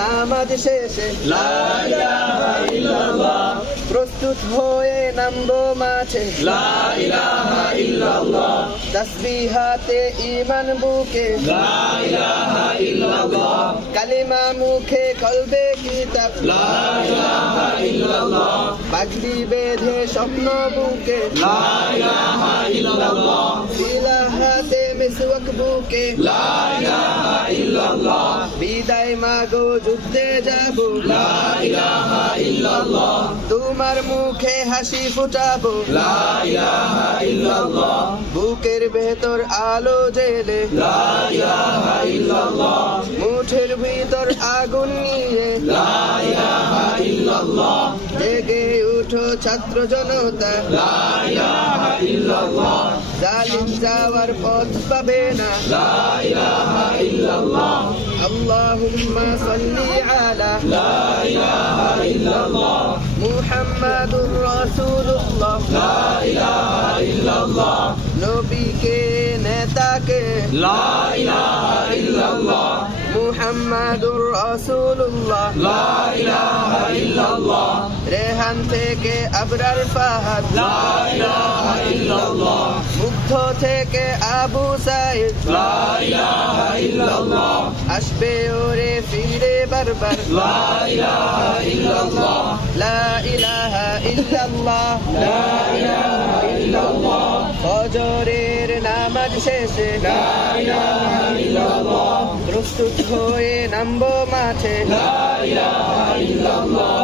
নামাজ শেষে লা ইলাহা ইল্লাল্লাহ, প্রস্তুত হয়ে নামবো মাঠে লা ইলাহা ইল্লাল্লাহ, তাসবিহাতে ঈমান বুকে লা ইলাহা ইল্লাল্লাহ, কালিমা মুখে কলবে কিতাব লা ইলাহা ইল্লাল্লাহ, পাগড়ি বেঁধে স্বপ্ন বুকে লা ইলাহা ইল্লাল্লাহ, ইলাহাতে মিসওয়াক বুকে লা ইলাহা ইল্লাল্লাহ, বিদায় মাগো যুদ্ধে যাবো লা ইলাহা ইল্লাল্লাহ, তোমার মুখে হাসি ফুটাবো লা ইলাহা ইল্লাল্লাহ, বুকের ভেতর আলো জেলে লা ইলাহা ইল্লাল্লাহ, মুঠের ভিতর আগুন নিয়ে লা ইলাহা ইল্লাল্লাহ, জেগে উঠো ছাত্র জনতা লা ইলাহা ইল্লাল্লাহ, জালিম যাওয়ার পথ পাবে না লা ইলাহা ইল্লাল্লাহ, আল্লাহুম্মা সাল্লি আলা লা ইলাহা ইল্লাল্লাহ, মুহাম্মাদুর রাসূলুল্লাহ লা ইলাহা ইল্লাল্লাহ, নবীকে নেতাকে লা ইলাহা ইল্লাল্লাহ, মুহাম্মাদুর রাসূলুল্লাহ লা ইলাহা ইল্লাল্লাহ, রেহান থেকে আবরার ফাহাদ লা ইলাহা ইল্লাল্লাহ, মুগ্ধ থেকে আবু সাঈদ লা ইলাহা ইল্লাল্লাহ, আসবে ওরে ফিরে বারবার লা ইলাহা ইল্লাল্লাহ, লা ইলাহা ইল্লাল্লাহ, লা ইলাহা ইল্লাল্লাহ, ফজরের নামাজ শেষে লা ইলাহা ইল্লাল্লাহ, প্রস্তুত হয়ে নামবো মাঠে লা ইলাহা ইল্লাল্লাহ।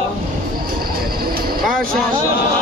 মাশাআল্লাহ।